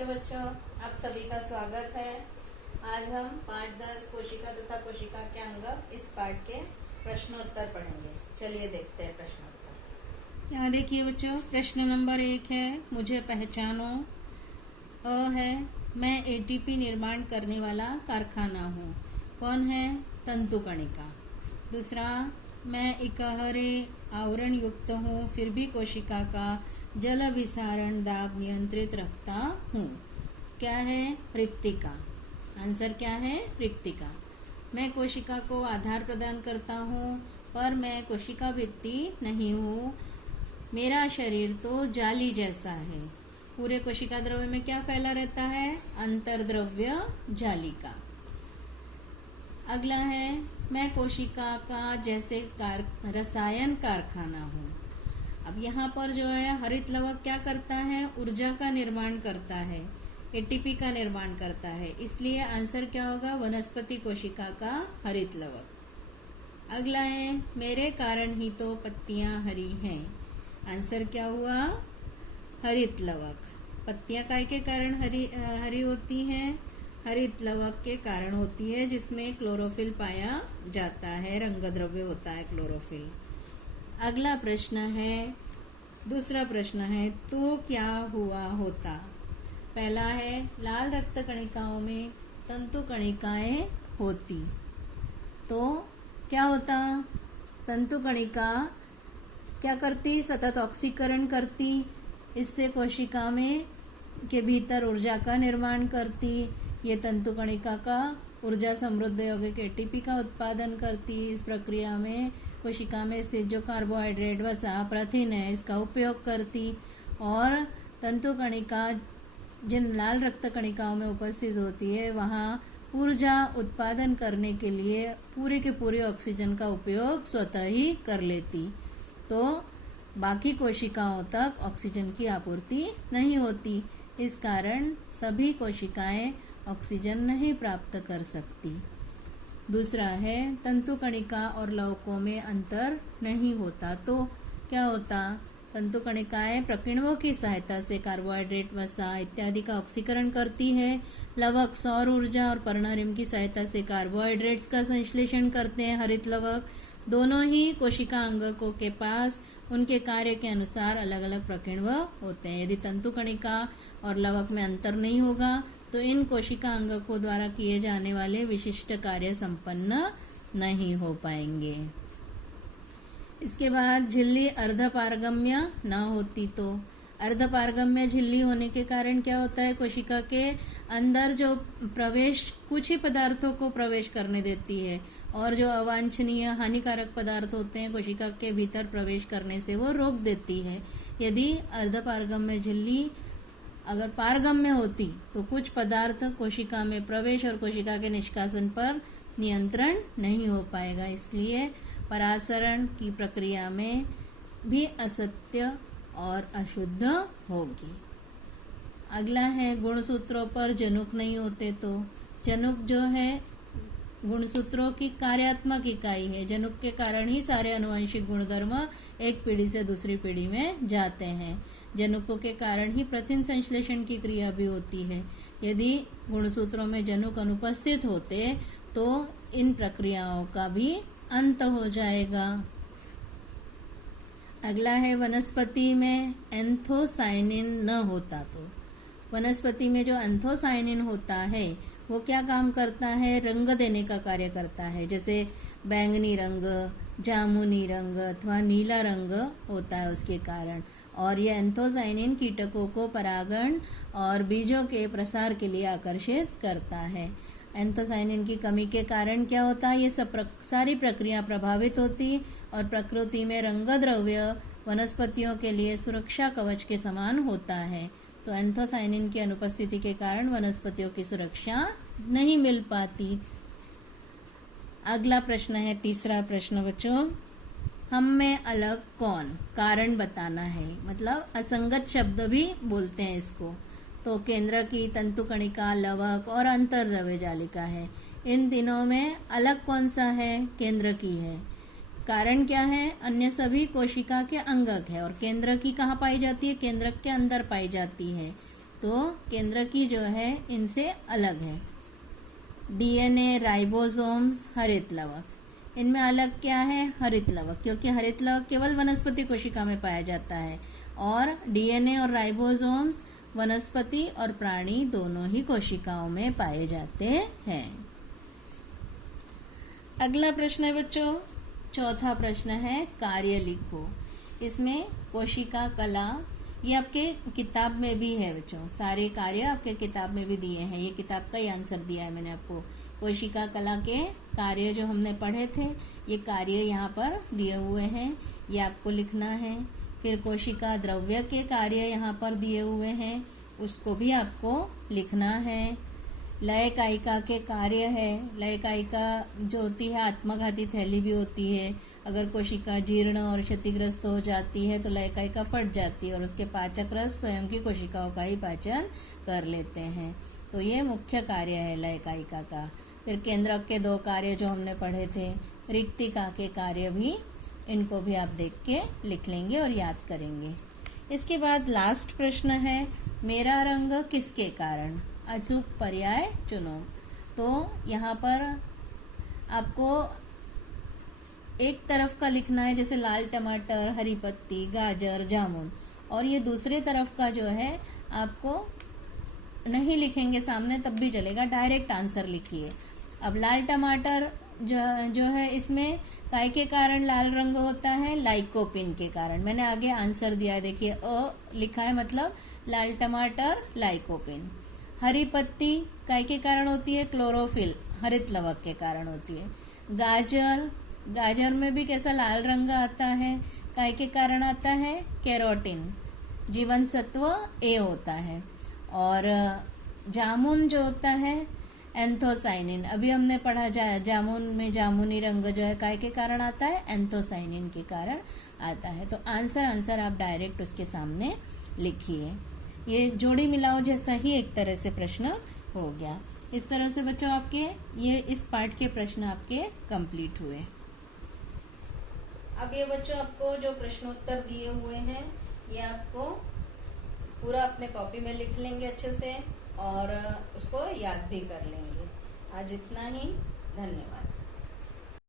नमस्ते बच्चों, आप सभी का स्वागत है। आज हम पाठ 10 कोशिका तथा कोशिका के अंग इस पाठ के प्रश्नोत्तर पढ़ेंगे। चलिए देखते हैं प्रश्नोत्तर। यहाँ देखिए बच्चों, प्रश्न नंबर 1 है, मुझे पहचानो। अ है, मैं एटीपी निर्माण करने वाला कारखाना हूँ। कौन है? तंतुकणिका। दूसरा, मैं इकहरे आवरण युक्त हूँ, फिर भी कोशिका का जल अभिसारण दाब नियंत्रित रखता हूँ। क्या है? रिक्तिका। आंसर क्या है? रिक्तिका। मैं कोशिका को आधार प्रदान करता हूँ, पर मैं कोशिका भित्ति नहीं हूँ। मेरा शरीर तो जाली जैसा है। पूरे कोशिका द्रव्य में क्या फैला रहता है? अंतर्द्रव्य जालिका। अगला है, मैं कोशिका का जैसे रसायन कारखाना हूँ। अब यहाँ पर जो है हरित लवक क्या करता है? ऊर्जा का निर्माण करता है, एटीपी का निर्माण करता है। इसलिए आंसर क्या होगा? वनस्पति कोशिका का हरित लवक। अगला है, मेरे कारण ही तो पत्तियां हरी हैं। आंसर क्या हुआ? हरित लवक। पत्तियां काय के कारण हरी होती हैं? हरित लवक के कारण होती है, जिसमें क्लोरोफिल पाया जाता है, रंग द्रव्य होता है क्लोरोफिल। अगला प्रश्न है, दूसरा प्रश्न है, तो क्या हुआ होता? पहला है, लाल रक्त कणिकाओं में तंतु कणिकाएं होती, तो क्या होता? तंतु कणिका क्या करती? सतत ऑक्सीकरण करती। इससे कोशिका में के भीतर ऊर्जा का निर्माण करती। ये तंतु कणिका का ऊर्जा समृद्ध यौगिक एटीपी का उत्पादन करती। इस प्रक्रिया में कोशिका में स्थित जो कार्बोहाइड्रेट वसा प्रोटीन है, इसका उपयोग करती। और तंतु कणिका जिन लाल रक्त कणिकाओं में उपस्थित होती है, वहाँ ऊर्जा उत्पादन करने के लिए पूरे के पूरे ऑक्सीजन का उपयोग स्वतः ही कर लेती। तो बाकी कोशिकाओं तक ऑक्सीजन की आपूर्ति नहीं होती। इस कारण सभी कोशिकाएं ऑक्सीजन नहीं प्राप्त कर सकती। दूसरा है, तंतु कणिका और लवकों में अंतर नहीं होता, तो क्या होता? तंतु कणिकाएं प्रकीर्णकों की सहायता से कार्बोहाइड्रेट वसा इत्यादि का ऑक्सीकरण करती है। लवक सौर ऊर्जा और पर्णारिम की सहायता से कार्बोहाइड्रेट्स का संश्लेषण करते हैं। हरित लवक दोनों ही कोशिका अंगकों के पास उनके कार्य के अनुसार अलग अलग प्रकीर्णक होते हैं। यदि तंतु कणिका और लवक में अंतर नहीं होगा, तो इन कोशिका अंगकों द्वारा किए जाने वाले विशिष्ट कार्य संपन्न नहीं हो पाएंगे। इसके बाद, झिल्ली अर्धपारगम्य न होती, तो अर्धपारगम्य झिल्ली होने के कारण क्या होता है? कोशिका के अंदर जो प्रवेश कुछ ही पदार्थों को प्रवेश करने देती है, और जो अवांछनीय हानिकारक पदार्थ होते हैं कोशिका के भीतर प्रवेश करने से वो रोक देती है। यदि अर्धपारगम्य झिल्ली अगर पारगम्य होती, तो कुछ पदार्थ कोशिका में प्रवेश और कोशिका के निष्कासन पर नियंत्रण नहीं हो पाएगा। इसलिए परासरण की प्रक्रिया में भी असत्य और अशुद्ध होगी। अगला है, गुणसूत्रों पर जनुक नहीं होते, तो जनुक जो है गुणसूत्रों की कार्यात्मक इकाई है। जनुक के कारण ही सारे आनुवंशिक गुणधर्म एक पीढ़ी से दूसरी पीढ़ी में जाते हैं। जनुकों के कारण ही प्रथिन संश्लेषण की क्रिया भी होती है। यदि गुणसूत्रों में जनुक अनुपस्थित होते, तो इन प्रक्रियाओं का भी अंत हो जाएगा। अगला है, वनस्पति में एंथोसायनिन न होता, तो वनस्पति में जो एंथोसायनिन होता है वो क्या काम करता है? रंग देने का कार्य करता है। जैसे बैंगनी रंग, जामुनी रंग अथवा नीला रंग होता है उसके कारण। और ये एंथोसायनिन कीटकों को परागण और बीजों के प्रसार के लिए आकर्षित करता है। एंथोसायनिन की कमी के कारण क्या होता है? ये सारी प्रक्रिया प्रभावित होती और प्रकृति में रंग द्रव्य वनस्पतियों के लिए सुरक्षा कवच के समान होता है। तो एंथोसायनिन की अनुपस्थिति के कारण वनस्पतियों की सुरक्षा नहीं मिल पाती। अगला प्रश्न है, तीसरा प्रश्न बच्चों, हम में अलग कौन? कारण बताना है, मतलब असंगत शब्द भी बोलते हैं इसको। तो केंद्र की, तंतु कणिका, लवक और अंतर्द्रव्य जालिका है। इन तीनों में अलग कौन सा है? केंद्र की है। कारण क्या है? अन्य सभी कोशिका के अंगक है। और केंद्र की कहाँ पाई जाती है? केंद्रक के अंदर पाई जाती है। तो केंद्रकी जो है इनसे अलग है। डीएनए, राइबोसोम्स, हरित लवक, इनमें अलग क्या है? हरित लवक, क्योंकि हरित लवक केवल वनस्पति कोशिका में पाया जाता है और डीएनए और राइबोसोम्स वनस्पति और प्राणी दोनों ही कोशिकाओं में पाए जाते हैं। अगला प्रश्न है बच्चों, चौथा प्रश्न है कार्य लिखो। इसमें कोशिका कला, ये आपके किताब में भी है बच्चों, सारे कार्य आपके किताब में भी दिए हैं। ये किताब का ही आंसर दिया है मैंने आपको। कोशिका कला के कार्य जो हमने पढ़े थे, ये कार्य यहाँ पर दिए हुए हैं, ये आपको लिखना है। फिर कोशिका द्रव्य के कार्य यहाँ पर दिए हुए हैं, उसको भी आपको लिखना है। लय कायिका के कार्य है, लय कायिका जो होती है आत्मघाती थैली भी होती है। अगर कोशिका जीर्ण और क्षतिग्रस्त हो जाती है तो लय कायिका फट जाती है और उसके पाचक रस स्वयं की कोशिकाओं का ही पाचन कर लेते हैं। तो ये मुख्य कार्य है लय कायिका का। फिर केंद्रक के 2 कार्य जो हमने पढ़े थे, रिक्तिका के कार्य भी, इनको भी आप देख के लिख लेंगे और याद करेंगे। इसके बाद लास्ट प्रश्न है, मेरा रंग किसके कारण? अचूक पर्याय चुनो। तो यहाँ पर आपको एक तरफ का लिखना है, जैसे लाल टमाटर, हरी पत्ती, गाजर, जामुन, और ये दूसरे तरफ का जो है आपको नहीं लिखेंगे सामने तब भी चलेगा, डायरेक्ट आंसर लिखिए। अब लाल टमाटर जो है इसमें काय के कारण लाल रंग होता है? लाइकोपिन के कारण। मैंने आगे आंसर दिया है, देखिए अ लिखा है, मतलब लाल टमाटर लाइकोपिन। हरी पत्ती काय के कारण होती है? क्लोरोफिल, हरित लवक के कारण होती है। गाजर में भी कैसा लाल रंग आता है? काय के कारण आता है? कैरोटीन, जीवन सत्व ए होता है। और जामुन जो होता है एंथोसाइनिन, अभी हमने पढ़ा जामुन में जामुनी रंग जो है काय के कारण आता है? एंथोसाइनिन के कारण आता है। तो आंसर आप डायरेक्ट उसके सामने लिखिए। ये जोड़ी मिलाओ जैसा ही एक तरह से प्रश्न हो गया। इस तरह से बच्चों आपके ये इस पार्ट के प्रश्न आपके कंप्लीट हुए। अब ये बच्चों आपको जो प्रश्नोत्तर दिए हुए हैं ये आपको पूरा अपने कॉपी में लिख लेंगे अच्छे से और उसको याद भी कर लेंगे। आज इतना ही, धन्यवाद।